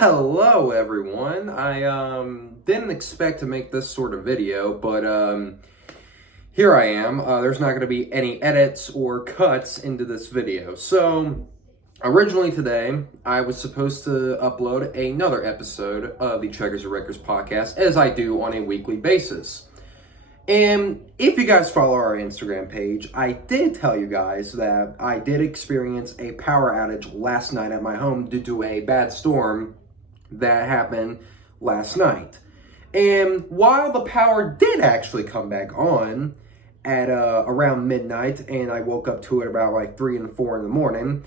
Hello everyone. I didn't expect to make this sort of video, but here I am. There's not going to be any edits or cuts into this video. So, originally today, I was supposed to upload another episode of the Checkers and Wreckers podcast, as I do on a weekly basis. And if you guys follow our Instagram page, I did tell you guys that I did experience a power outage last night at my home due to a bad storm that happened last night. And while the power did actually come back on at around midnight, and I woke up to it about like 3 and 4 in the morning,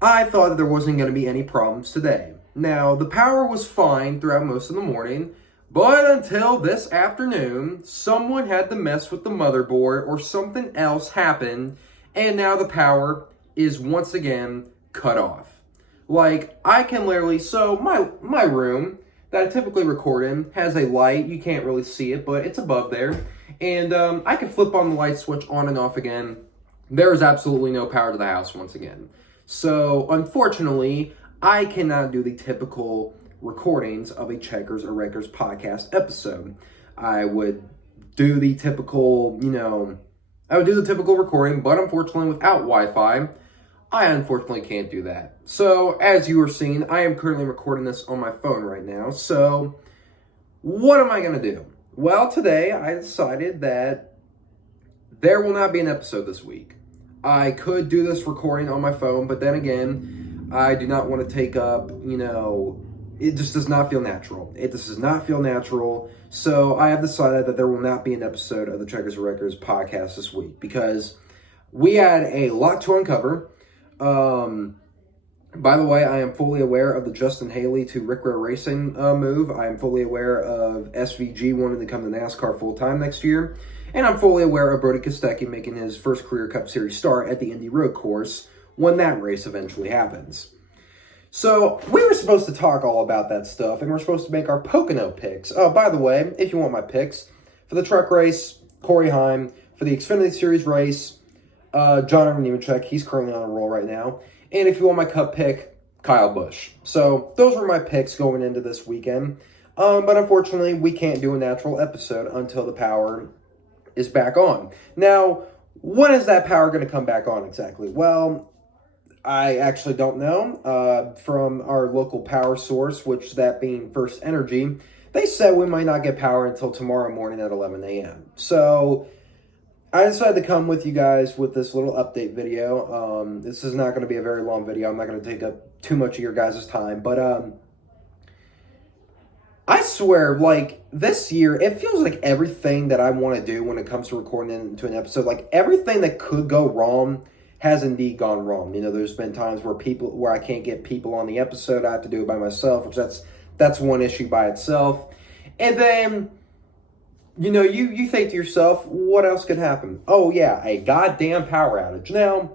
I thought that there wasn't going to be any problems today. Now, the power was fine throughout most of the morning, but until this afternoon, someone had to mess with the motherboard or something else happened, and now the power is once again cut off. Like, I can literally, so my room that I typically record in has a light. You can't really see it, but it's above there. And I can flip on the light switch on and off again. There is absolutely no power to the house once again. So, unfortunately, I cannot do the typical recordings of a Checkers or Wreckers podcast episode. I would do the typical, recording, but unfortunately without Wi-Fi, I unfortunately can't do that. So, as you are seeing, I am currently recording this on my phone right now. So, what am I going to do? Well, today I decided that there will not be an episode this week. I could do this recording on my phone, but then again, I do not want to take up, it just does not feel natural. It just does not feel natural. So I have decided that there will not be an episode of the Checkers and Wreckers podcast this week because we had a lot to uncover. By the way, I am fully aware of the Justin Haley to Rick Ware Racing move. I am fully aware of SVG wanting to come to NASCAR full-time next year. And I'm fully aware of Brody Kostecki making his first career Cup Series start at the Indy Road Course when that race eventually happens. So, we were supposed to talk all about that stuff, and we're supposed to make our Pocono picks. Oh, by the way, if you want my picks, for the truck race, Corey Heim. For the Xfinity Series race, John Nemechek. He's currently on a roll right now. And if you want my Cup pick, Kyle Busch. So, those were my picks going into this weekend. But unfortunately, we can't do a natural episode until the power is back on. Now, when is that power going to come back on exactly? Well, I actually don't know. From our local power source, which that being First Energy, they said we might not get power until tomorrow morning at 11 a.m. So I decided to come with you guys with this little update video. This is not going to be a very long video. I'm not going to take up too much of your guys' time. But I swear, like, this year, it feels like everything that I want to do when it comes to recording into an episode, like, everything that could go wrong has indeed gone wrong. There's been times where I can't get people on the episode. I have to do it by myself, which that's one issue by itself. And then, you think to yourself, what else could happen? Oh, yeah, a goddamn power outage. Now,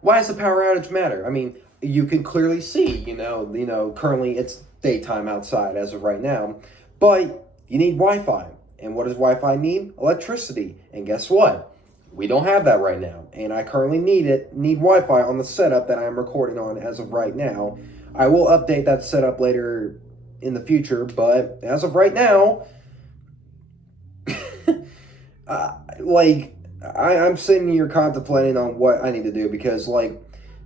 why does the power outage matter? I mean, you can clearly see, currently it's daytime outside as of right now, but you need Wi-Fi. And what does Wi-Fi need? Electricity. And guess what? We don't have that right now, and I currently need Wi-Fi on the setup that I'm recording on as of right now. I will update that setup later in the future, but as of right now, I'm sitting here contemplating on what I need to do because,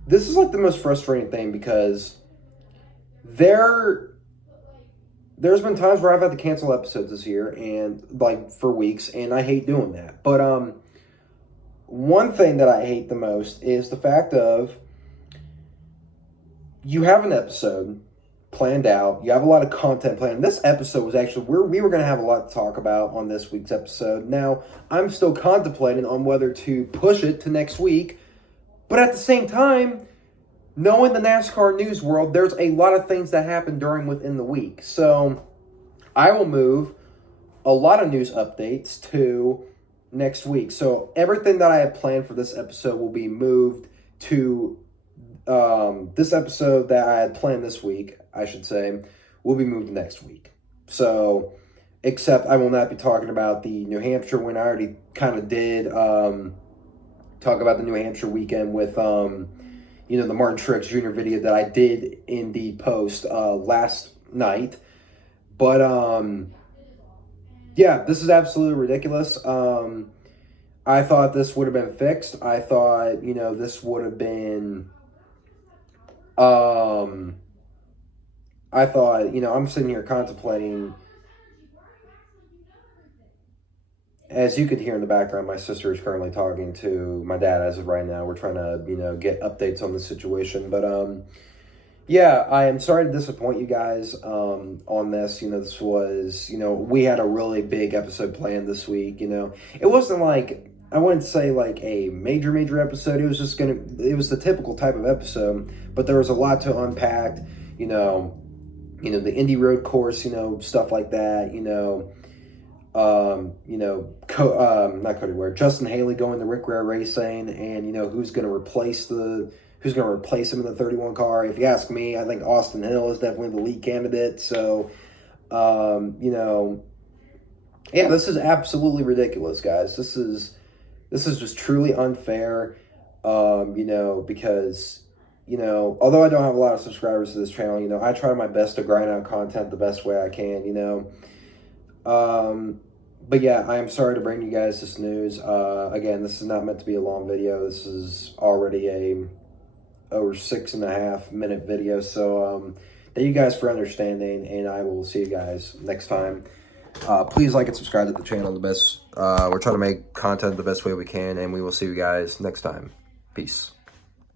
this is, the most frustrating thing because there's been times where I've had to cancel episodes this year and, for weeks, and I hate doing that. But, one thing that I hate the most is the fact of you have an episode planned out. You have a lot of content planned. This episode was actually, we were going to have a lot to talk about on this week's episode. Now, I'm still contemplating on whether to push it to next week. But at the same time, knowing the NASCAR news world, there's a lot of things that happen within the week. So I will move a lot of news updates to next week. So everything that I had planned for this episode will be moved to this episode that I had planned this week, I should say, will be moved next week. So, except I will not be talking about the New Hampshire win. I already kind of did talk about the New Hampshire weekend with you know, the Martin Truex Jr. video that I did indeed post last night. But yeah, this is absolutely ridiculous. I thought this would have been fixed. I thought, you know, this would have been, I thought, you know, I'm sitting here contemplating, as you could hear in the background, my sister is currently talking to my dad as of right now. We're trying to, you know, get updates on the situation. But, yeah, I am sorry to disappoint you guys on this. You know, this was, you know, we had a really big episode planned this week, you know. It wasn't like, I wouldn't say like a major episode. It was just it was the typical type of episode, but there was a lot to unpack, you know, the Indy Road Course, you know, stuff like that, you know, not Cody Ware, Justin Haley going to Rick Rare Racing, and, you know, who's going to replace him in the 31 car. If you ask me, I think Austin Hill is definitely the lead candidate. So, you know, yeah, this is absolutely ridiculous, guys. This is just truly unfair, you know, because, you know, although I don't have a lot of subscribers to this channel, you know, I try my best to grind out content the best way I can, you know. But yeah, I am sorry to bring you guys this news. Again, this is not meant to be a long video. This is already a over 6.5 minute video. So, thank you guys for understanding, and I will see you guys next time. Please like and subscribe to the channel. We're trying to make content the best way we can, and we will see you guys next time. Peace.